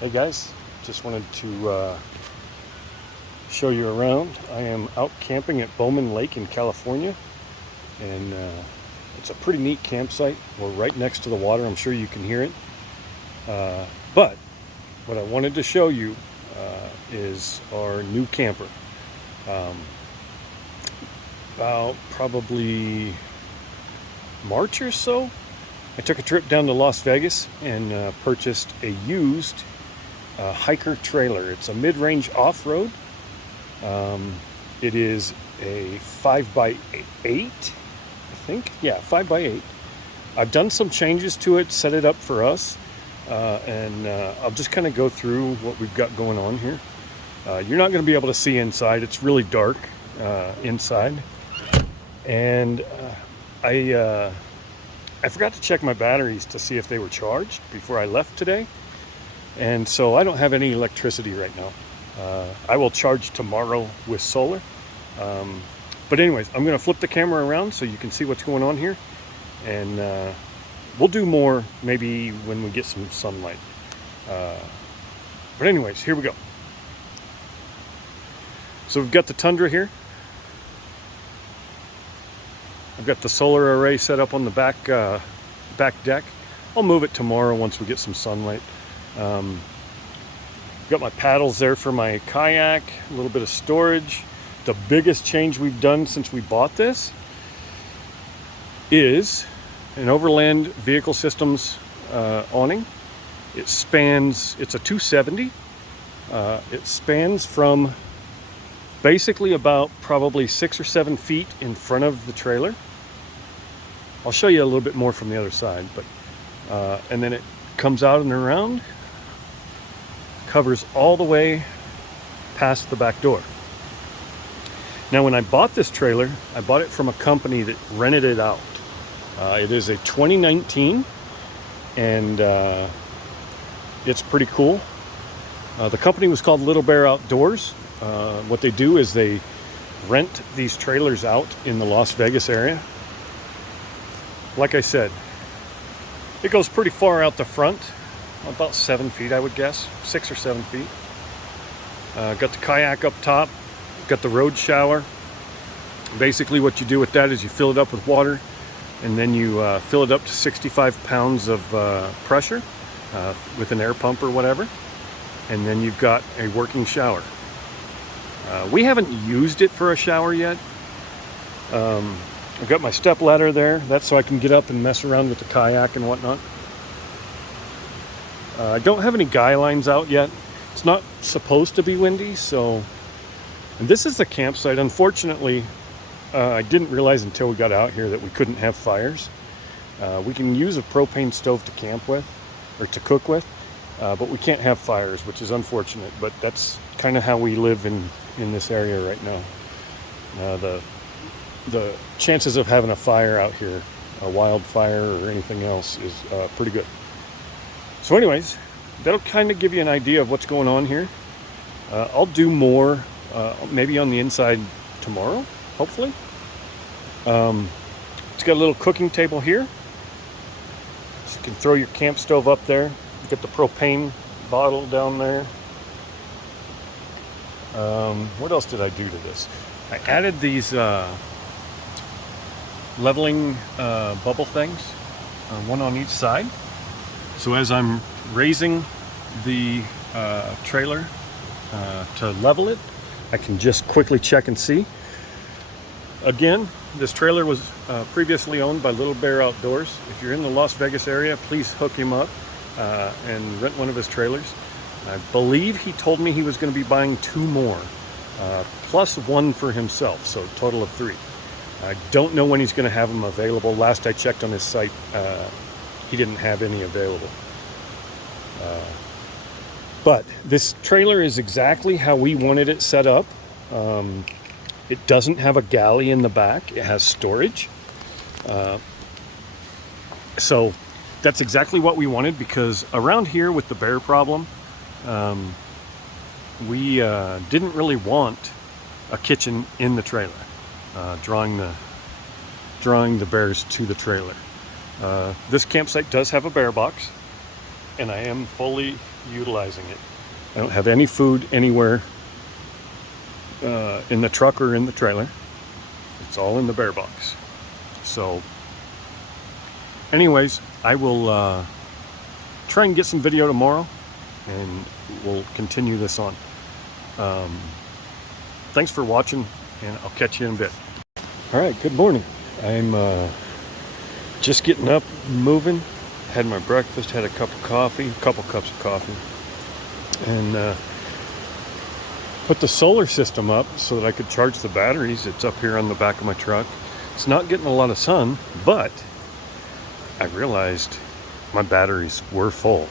Hey guys, just wanted to show you around. I am out camping at Bowman Lake in California, and it's a pretty neat campsite. We're right next to the water. I'm sure you can hear it. But what I wanted to show you is our new camper. About probably March or so, I took a trip down to Las Vegas and purchased a used hiker trailer. It's a mid-range off-road. It is a 5x8, I think. Yeah, 5x8. I've done some changes to it, set it up for us, and I'll just kind of go through what we've got going on here. You're not going to be able to see inside. It's really dark inside. And I forgot to check my batteries to see if they were charged before I left today. And so I don't have any electricity right now. I will charge tomorrow with solar. But anyways, I'm going to flip the camera around so you can see what's going on here. And we'll do more maybe when we get some sunlight. But anyways, here we go. So we've got the Tundra here. I've got the solar array set up on the back deck. I'll move it tomorrow once we get some sunlight. Got my paddles there for my kayak, a little bit of storage. The biggest change we've done since we bought this is an Overland Vehicle Systems awning. It's a 270. It spans from basically about probably 6 or 7 feet in front of the trailer. I'll show you a little bit more from the other side, but and then it comes out and around, covers all the way past the back door. Now, when I bought this trailer, I bought it from a company that rented it out. It is a 2019, and it's pretty cool. The company was called Little Bear Outdoors. What they do is they rent these trailers out in the Las Vegas area. Like I said, it goes pretty far out the front, about 7 feet, I would guess, 6 or 7 feet. Got the kayak up top, got the road shower. Basically what you do with that is you fill it up with water, and then you fill it up to 65 pounds of pressure with an air pump or whatever, and then you've got a working shower. We haven't used it for a shower yet. I've got my step ladder there. That's so I can get up and mess around with the kayak and whatnot. I don't have any guy lines out yet. It's not supposed to be windy, so... And this is the campsite. Unfortunately, I didn't realize until we got out here that we couldn't have fires. We can use a propane stove to camp with, or to cook with, but we can't have fires, which is unfortunate. But that's kind of how we live in this area right now. The chances of having a fire out here, a wildfire or anything else, is pretty good. So anyways, that'll kind of give you an idea of what's going on here. I'll do more maybe on the inside tomorrow, hopefully. It's got a little cooking table here. So you can throw your camp stove up there. You got the propane bottle down there. What else did I do to this? I added these leveling bubble things, one on each side. So as I'm raising the trailer to level it, I can just quickly check and see. Again, this trailer was previously owned by Little Bear Outdoors. If you're in the Las Vegas area, please hook him up and rent one of his trailers. I believe he told me he was going to be buying 2 more, plus 1 for himself, so a total of 3. I don't know when he's going to have them available. Last I checked on his site, he didn't have any available. But this trailer is exactly how we wanted it set up. It doesn't have a galley in the back. It has storage. So that's exactly what we wanted, because around here with the bear problem, we didn't really want a kitchen in the trailer, drawing the bears to the trailer. This campsite does have a bear box. and I am fully utilizing it. I don't have any food anywhere in the truck or in the trailer. It's all in the bear box. So anyways, I will try and get some video tomorrow, and we'll continue this on. Thanks for watching, and I'll catch you in a bit. All right, good morning. I'm just getting up, moving. Had my breakfast, had a couple cups of coffee, and put the solar system up so that I could charge the batteries. It's up here on the back of my truck. It's not getting a lot of sun, but I realized my batteries were full.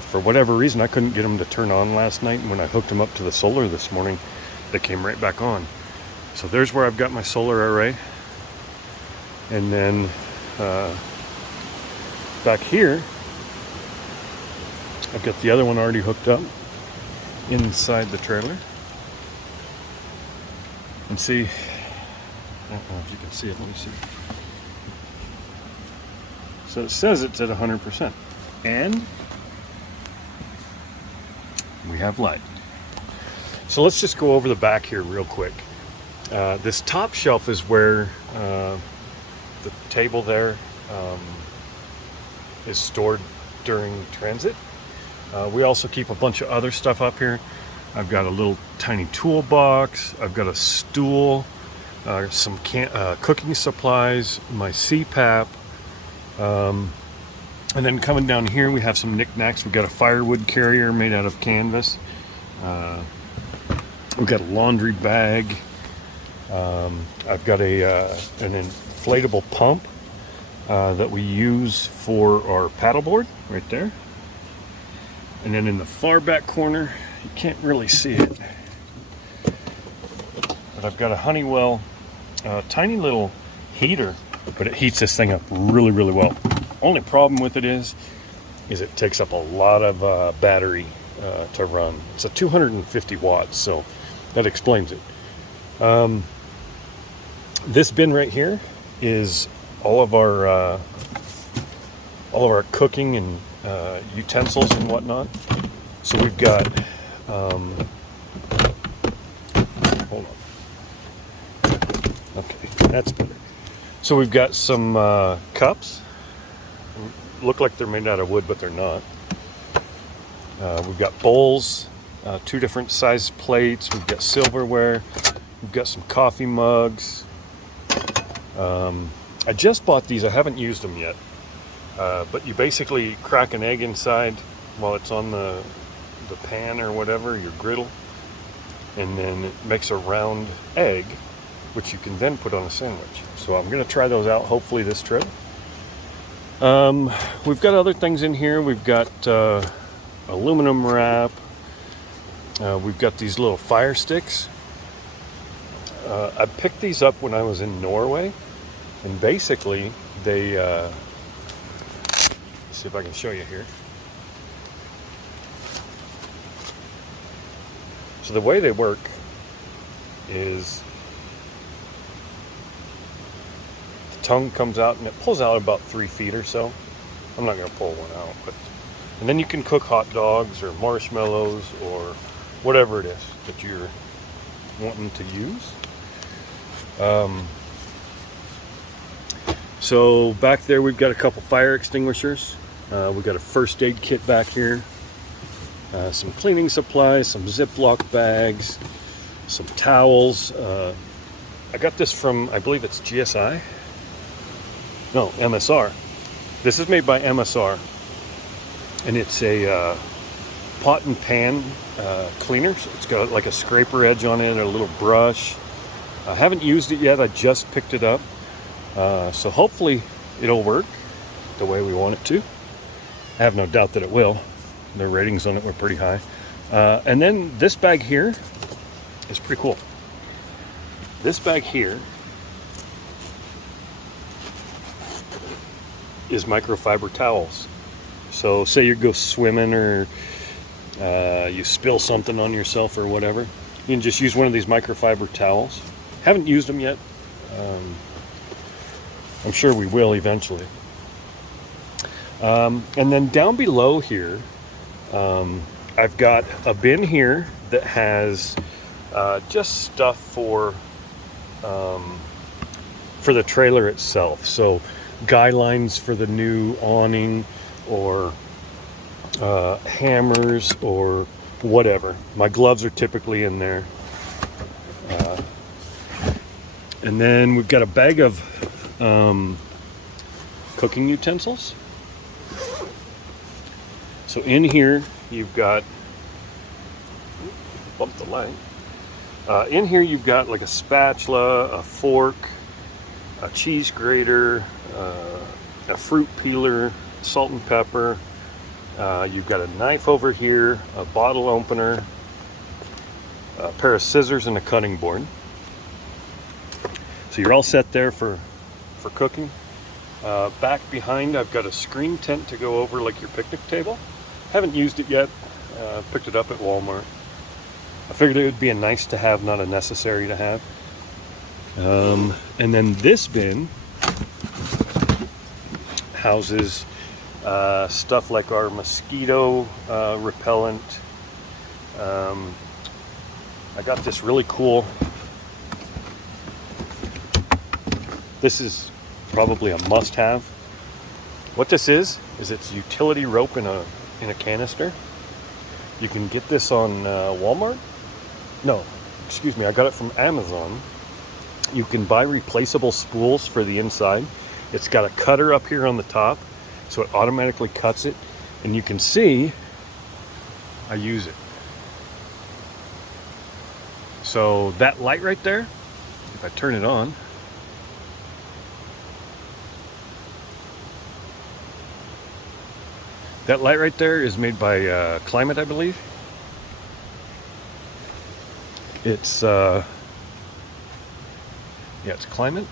For whatever reason, I couldn't get them to turn on last night, and when I hooked them up to the solar this morning, they came right back on. So there's where I've got my solar array. And then back here, I've got the other one already hooked up inside the trailer. And see, I don't know if you can see it, let me see. So it says it's at 100%. And we have light. So let's just go over the back here real quick. This top shelf is where the table there is stored during transit. We also keep a bunch of other stuff up here. I've got a little tiny toolbox. I've got a stool, some cooking supplies, my CPAP. And then coming down here, we have some knickknacks. We've got a firewood carrier made out of canvas. We've got a laundry bag. I've got an inflatable pump that we use for our paddleboard right there. And then in the far back corner, you can't really see it, but I've got a Honeywell tiny little heater, but it heats this thing up really, really well. Only problem with it is it takes up a lot of battery to run. It's a 250 watts, so that explains it. This bin right here is all of our cooking and utensils and whatnot. So we've got hold on. Okay, that's better. So we've got some cups. Look like they're made out of wood, but they're not. We've got bowls, 2 different size plates. We've got silverware. We've got some coffee mugs. I just bought these. I haven't used them yet. But you basically crack an egg inside while it's on the pan or whatever, your griddle, and then it makes a round egg, which you can then put on a sandwich. So I'm going to try those out hopefully this trip. We've got other things in here. We've got aluminum wrap. We've got these little fire sticks. I picked these up when I was in Norway, and basically they let's see if I can show you here. So the way they work is the tongue comes out and it pulls out about 3 feet or so. I'm not going to pull one out, but and then you can cook hot dogs or marshmallows or whatever it is that you're wanting to use. So back there we've got a couple fire extinguishers. We've got a first aid kit back here. Some cleaning supplies, some Ziploc bags, some towels. I got this from, I believe it's GSI. No, MSR. This is made by MSR, and it's a pot and pan cleaner. So it's got like a scraper edge on it, and a little brush. I haven't used it yet. I just picked it up, so hopefully it'll work the way we want it to. I have no doubt that it will. The ratings on it were pretty high. And then this bag here is pretty cool. This bag here is microfiber towels. So say you go swimming or you spill something on yourself or whatever, you can just use one of these microfiber towels. Haven't used them yet. I'm sure we will eventually. And then down below here, I've got a bin here that has just stuff for the trailer itself. So guy lines for the new awning, or hammers, or whatever. My gloves are typically in there. And then we've got a bag of cooking utensils. So in here you've got, bump the light. In here you've got like a spatula, a fork, a cheese grater, a fruit peeler, salt and pepper. You've got a knife over here, a bottle opener, a pair of scissors, and a cutting board. So you're all set there for cooking. Back behind I've got a screen tent to go over like your picnic table. Haven't used it yet. Picked it up at Walmart. I figured it would be a nice to have, not a necessary to have. And then this bin houses stuff like our mosquito repellent. I got this really cool, this is probably a must-have. What this is it's utility rope in a canister. You can get this on Walmart. No, excuse me, I got it from Amazon. You can buy replaceable spools for the inside. It's got a cutter up here on the top, so it automatically cuts it. And you can see I use it. So that light right there, if I turn it on, that light right there is made by Climate, I believe. It's yeah, it's Climate.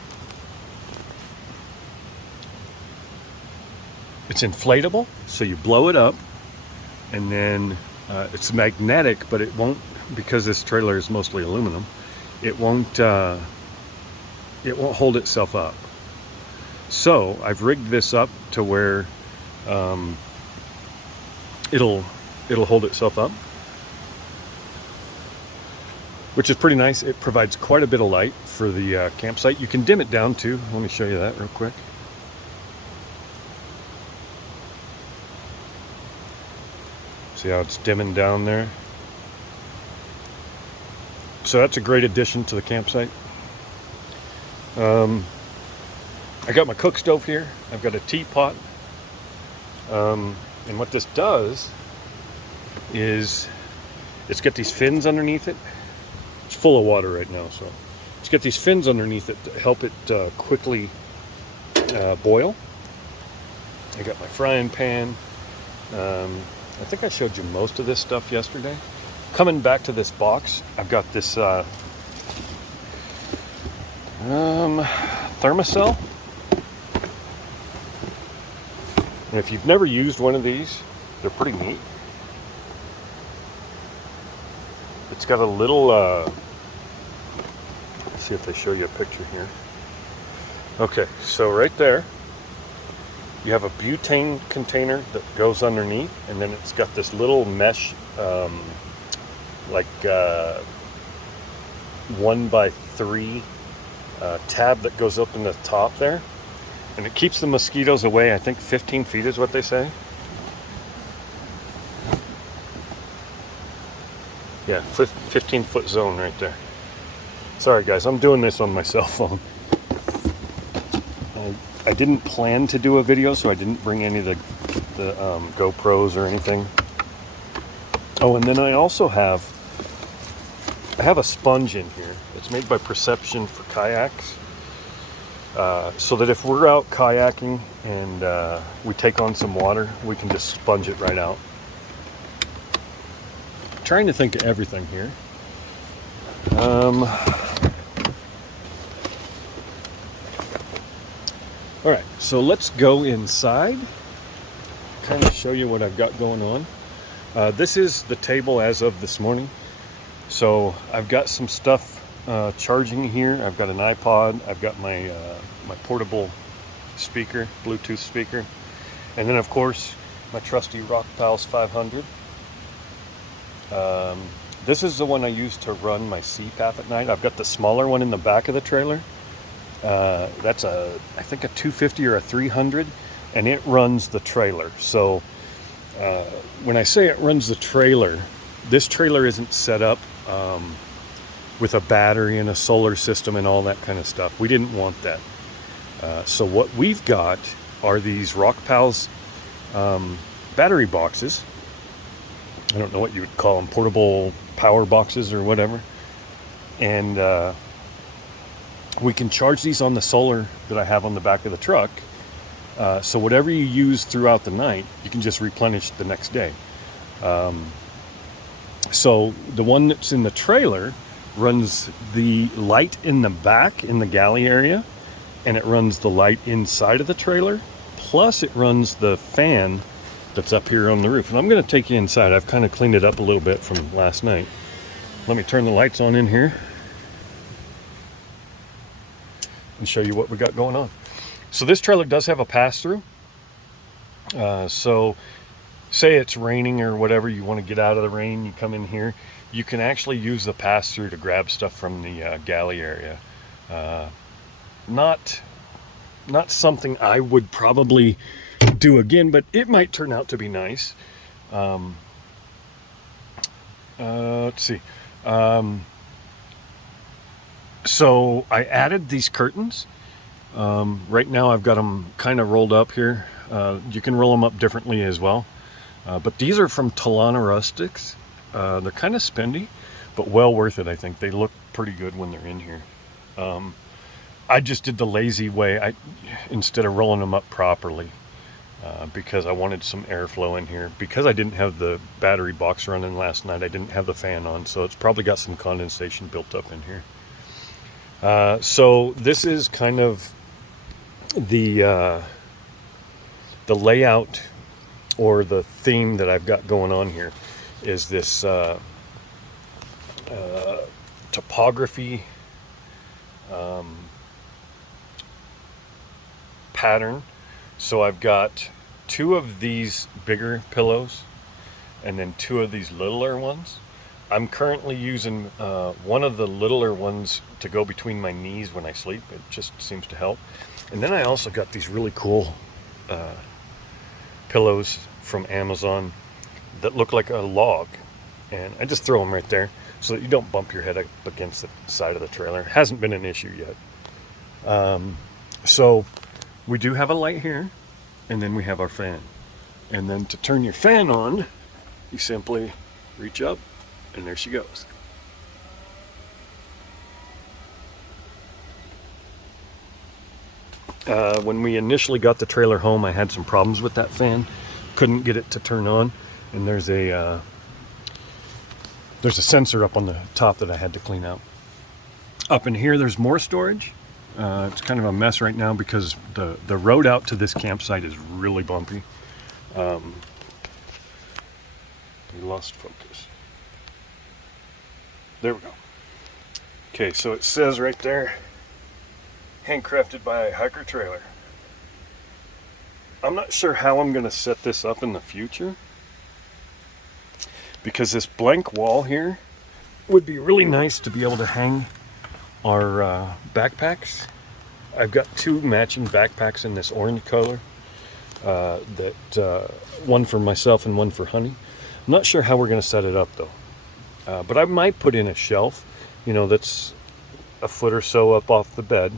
It's inflatable, so you blow it up, and then it's magnetic, but it won't, because this trailer is mostly aluminum, it won't hold itself up. So I've rigged this up to where it'll hold itself up, which is pretty nice. It provides quite a bit of light for the campsite. You can dim it down too. Let me show you that real quick. See how it's dimming down there? So that's a great addition to the campsite. I got my cook stove here. I've got a teapot. And what this does is it's got these fins underneath it. It's full of water right now, so it's got these fins underneath it to help it quickly boil. I got my frying pan. I think I showed you most of this stuff yesterday. Coming back to this box, I've got this thermocell. And if you've never used one of these, they're pretty neat. It's got a little, let's see if they show you a picture here. Okay, so right there, you have a butane container that goes underneath, and then it's got this little mesh, like 1x3 tab that goes up in the top there. And it keeps the mosquitoes away. I think 15 feet is what they say. Yeah, 15-foot zone right there. Sorry guys, I'm doing this on my cell phone. I didn't plan to do a video, so I didn't bring any of the GoPros or anything. Oh, and then I also have a sponge in here. It's made by Perception for kayaks. So that if we're out kayaking and we take on some water, we can just sponge it right out. I'm trying to think of everything here. All right, so let's go inside, kind of show you what I've got going on. This is the table as of this morning. So I've got some stuff charging here. I've got an iPod. I've got my my portable speaker, Bluetooth speaker, And then of course, my trusty Rock Pals 500. This is the one I use to run my CPAP at night. I've got the smaller one in the back of the trailer. That's I think a 250 or a 300, and it runs the trailer. So when I say it runs the trailer, this trailer isn't set up with a battery and a solar system and all that kind of stuff. We didn't want that. So what we've got are these Rock Pals battery boxes. I don't know what you would call them, portable power boxes or whatever. And we can charge these on the solar that I have on the back of the truck. So whatever you use throughout the night, you can just replenish the next day. So the one that's in the trailer runs the light in the back in the galley area, and it runs the light inside of the trailer, plus it runs the fan that's up here on the roof. And I'm going to take you inside. I've kind of cleaned it up a little bit from last night. Let me turn the lights on in here and show you what we got going on. So this trailer does have a pass-through. So say it's raining or whatever, you want to get out of the rain, you come in here, you can actually use the pass-through to grab stuff from the galley area. Not something I would probably do again, but it might turn out to be nice. Let's see. So I added these curtains. Right now I've got them kind of rolled up here. You can roll them up differently as well. But these are from Talana Rustics. They're kind of spendy, but well worth it, I think. They look pretty good when they're in here. I just did the lazy way, instead of rolling them up properly, because I wanted some airflow in here. Because I didn't have the battery box running last night, I didn't have the fan on, so it's probably got some condensation built up in here. So this is kind of the layout or the theme that I've got going on here, is this topography pattern. So I've got 2 of these bigger pillows and then 2 of these littler ones. I'm currently using one of the littler ones to go between my knees when I sleep. It just seems to help. And then I also got these really cool pillows from Amazon that look like a log. And I just throw them right there so that you don't bump your head up against the side of the trailer. It hasn't been an issue yet. So we do have a light here, and then we have our fan. And then to turn your fan on, you simply reach up, and there she goes. When we initially got the trailer home, I had some problems with that fan. Couldn't get it to turn on, and there's a sensor up on the top that I had to clean out. Up in here, there's more storage. It's kind of a mess right now because the road out to this campsite is really bumpy. We lost focus. There we go. Okay, so it says right there, handcrafted by a hiker trailer. I'm not sure how I'm going to set this up in the future, because this blank wall here would be really nice to be able to hang our backpacks. I've got 2 matching backpacks in this orange color, one for myself and one for Honey. I'm not sure how we're going to set it up though, but I might put in a shelf, that's a foot or so up off the bed,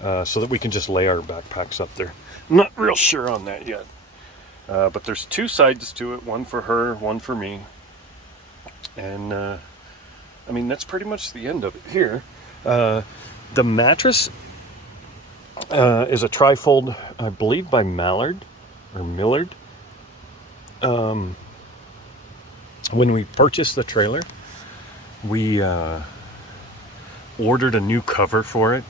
so that we can just lay our backpacks up there. I'm not real sure on that yet, but there's 2 sides to it, one for her, one for me, and I mean, that's pretty much the end of it here. The mattress is a trifold, I believe, by Mallard or Millard. When we purchased the trailer, we ordered a new cover for it.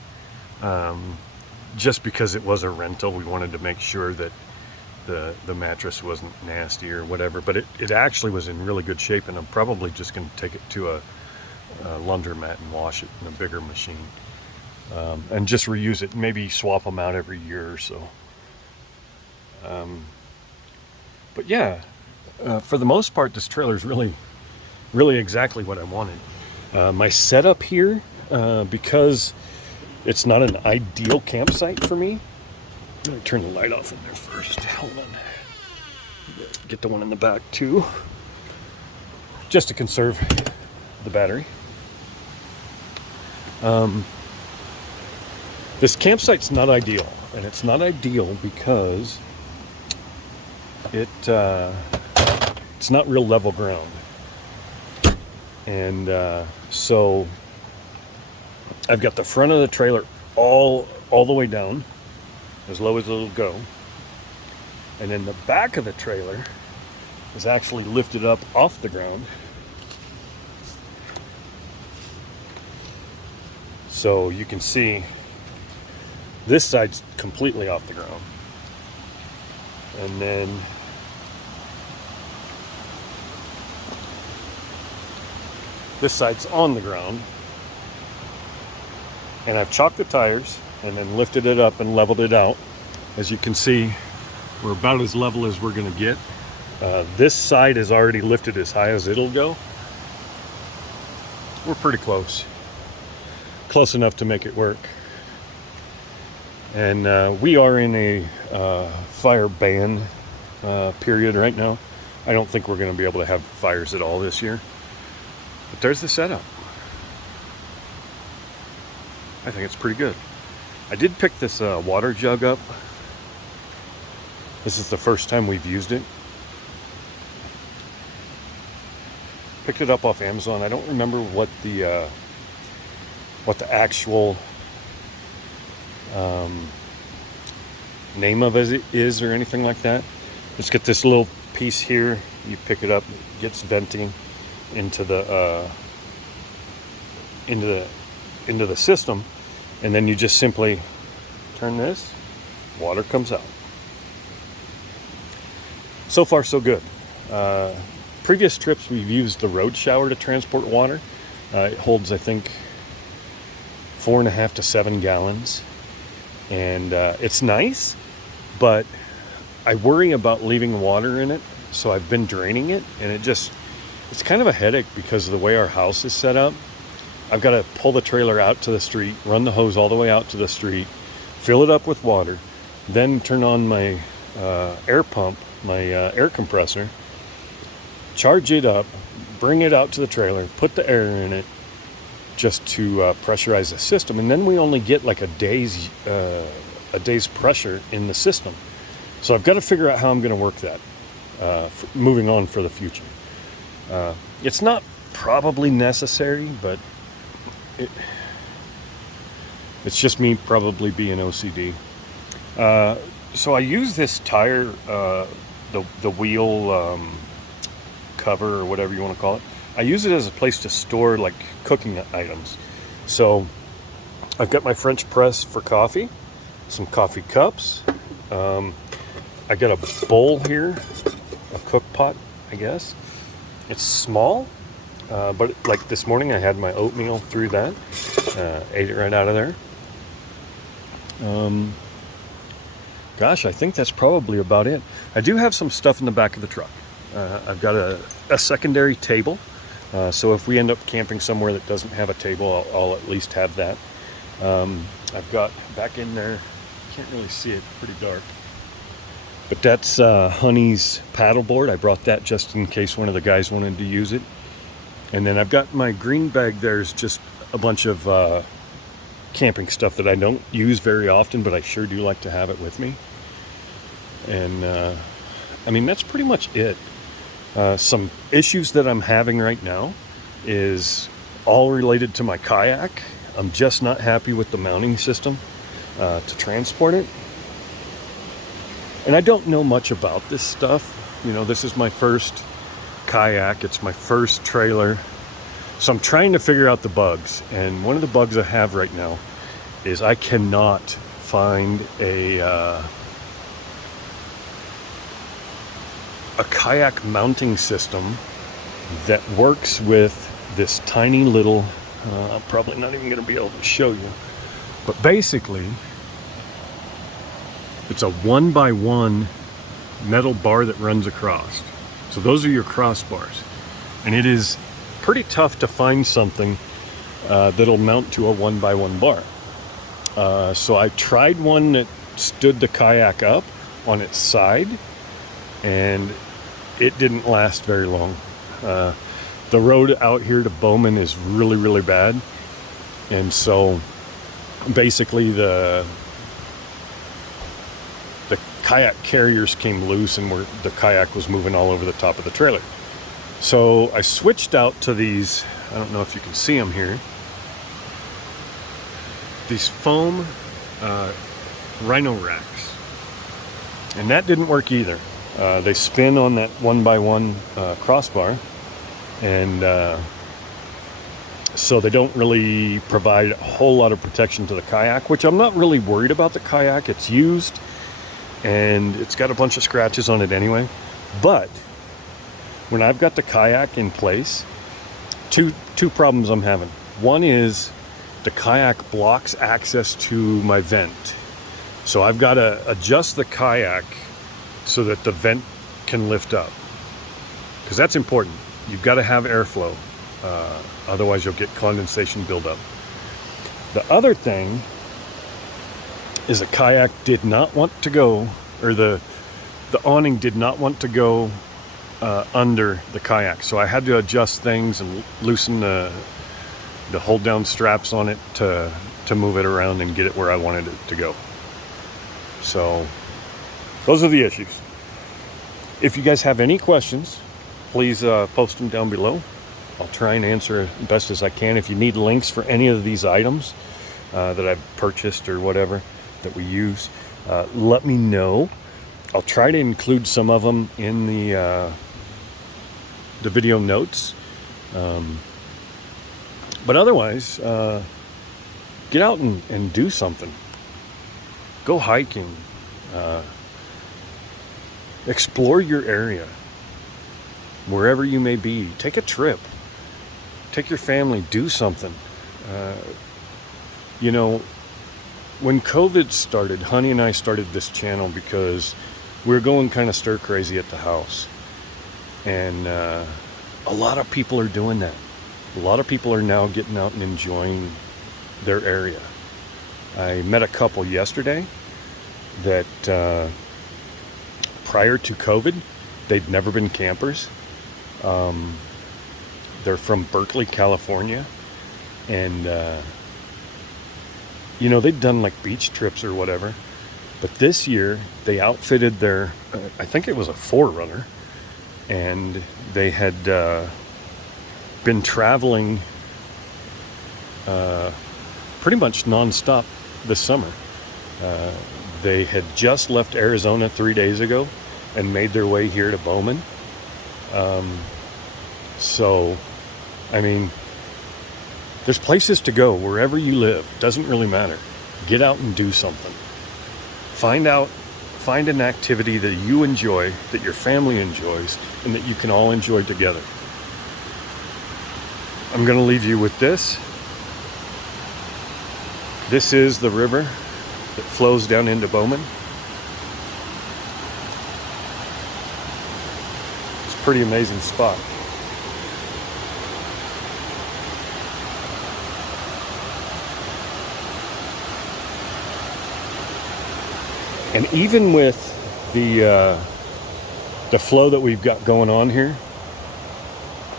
Just because it was a rental, we wanted to make sure that the mattress wasn't nasty or whatever, but it actually was in really good shape, and I'm probably just going to take it to a laundromat and wash it in a bigger machine, and just reuse it, maybe swap them out every year or so. But yeah, for the most part, this trailer is really exactly what I wanted. My setup here, because it's not an ideal campsite for me. Let me turn the light off in there first. Hold on. Get the one in the back too, just to conserve the battery. This campsite's not ideal, and it's not ideal because it's not real level ground. And so I've got the front of the trailer all the way down, as low as it'll go. And then the back of the trailer is actually lifted up off the ground. So you can see this side's completely off the ground. And then this side's on the ground. And I've chalked the tires and then lifted it up and leveled it out. As you can see, we're about as level as we're gonna get. This side is already lifted as high as it'll go. We're pretty close. Close enough to make it work. And we are in a fire ban period right now. I don't think we're gonna be able to have fires at all this year. But there's the setup. I think it's pretty good. I did pick this water jug up. This is the first time we've used it. Picked it up off Amazon. I don't remember what the actual name of it is or anything like that. Let's get this little piece here. You pick it up, it gets venting into the system, and then you just simply turn this, water comes out. So far so good. Previous trips we've used the road shower to transport water. It holds, I think, 4.5 to 7 gallons, and it's nice, but I worry about leaving water in it, so I've been draining it, and it's kind of a headache because of the way our house is set up. I've got to pull the trailer out to the street, run the hose all the way out to the street, fill it up with water, then turn on my air pump, my air compressor, charge it up, bring it out to the trailer, put the air in it just to pressurize the system, and then we only get like a day's pressure in the system. So I've got to figure out how I'm going to work that moving on for the future. It's not probably necessary, but it's just me probably being OCD. So I use this tire, the wheel cover or whatever you want to call it. I use it as a place to store like cooking items. So I've got my French press for coffee, some coffee cups. I got a bowl here, a cook pot, I guess. It's small, but like this morning I had my oatmeal through that, ate it right out of there. Gosh, I think that's probably about it. I do have some stuff in the back of the truck. I've got a secondary table, so if we end up camping somewhere that doesn't have a table, I'll at least have that. I've got back in there, can't really see it, pretty dark, but that's Honey's paddleboard. I brought that just in case one of the guys wanted to use it. And then I've got my green bag. There's just a bunch of camping stuff that I don't use very often, but I sure do like to have it with me. And I mean, that's pretty much it. Some issues that I'm having right now is all related to my kayak. I'm just not happy with the mounting system to transport it. And I don't know much about this stuff. You know, this is my first kayak. It's my first trailer. So I'm trying to figure out the bugs. And one of the bugs I have right now is I cannot find a kayak mounting system that works with this tiny little, I'm probably not even going to be able to show you, but basically it's a 1x1 metal bar that runs across. So those are your crossbars. And it is pretty tough to find something that'll mount to a 1x1 bar. So I tried one that stood the kayak up on its side, and it didn't last very long. The road out here to Bowman is really, really bad. And so basically the kayak carriers came loose, and the kayak was moving all over the top of the trailer. So I switched out to these, I don't know if you can see them here, these foam rhino racks. And that didn't work either. They spin on that 1x1 crossbar, and so they don't really provide a whole lot of protection to the kayak, which I'm not really worried about the kayak. It's used, and it's got a bunch of scratches on it anyway. But when I've got the kayak in place, two problems I'm having. One is the kayak blocks access to my vent. So I've got to adjust the kayak so that the vent can lift up, because that's important. You've got to have airflow. Otherwise you'll get condensation buildup. The other thing is the kayak did not want to go, or the awning did not want to go under the kayak. So I had to adjust things and loosen the hold down straps on it to move it around and get it where I wanted it to go. So those are the issues. If you guys have any questions, please post them down below. I'll try and answer as best as I can. If you need links for any of these items that I've purchased or whatever that we use, let me know. I'll try to include some of them in the video notes. But otherwise, get out and do something. Go hiking. Explore your area. Wherever you may be. Take a trip. Take your family. Do something. You know, when COVID started, Honey and I started this channel because we were going kind of stir crazy at the house. And a lot of people are doing that. A lot of people are now getting out and enjoying their area. I met a couple yesterday that prior to COVID, they'd never been campers. They're from Berkeley, California, and you know, they'd done like beach trips or whatever, but this year they outfitted their I think it was a 4Runner, and they had been traveling pretty much non-stop this summer. They had just left Arizona 3 days ago and made their way here to Bowman. So, I mean, there's places to go wherever you live. Doesn't really matter. Get out and do something. Find an activity that you enjoy, that your family enjoys, and that you can all enjoy together. I'm going to leave you with this. This is the river that flows down into Bowman. It's a pretty amazing spot. And even with the flow that we've got going on here,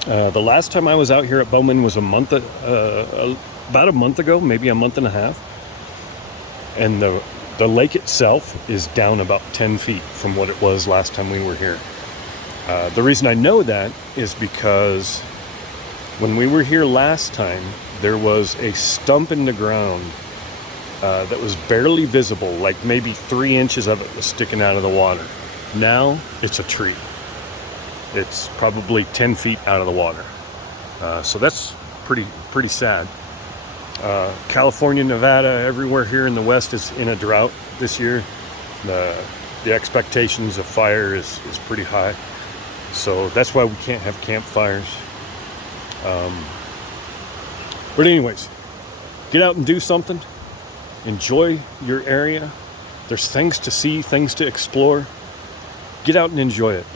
the last time I was out here at Bowman was about a month ago, maybe a month and a half. And the lake itself is down about 10 feet from what it was last time we were here. The reason I know that is because when we were here last time, there was a stump in the ground that was barely visible, like maybe 3 inches of it was sticking out of the water. Now it's a tree. It's probably 10 feet out of the water. So that's pretty sad. California, Nevada, everywhere here in the West is in a drought this year. The expectations of fire is pretty high. So that's why we can't have campfires. But anyways, get out and do something. Enjoy your area. There's things to see, things to explore. get out and enjoy it.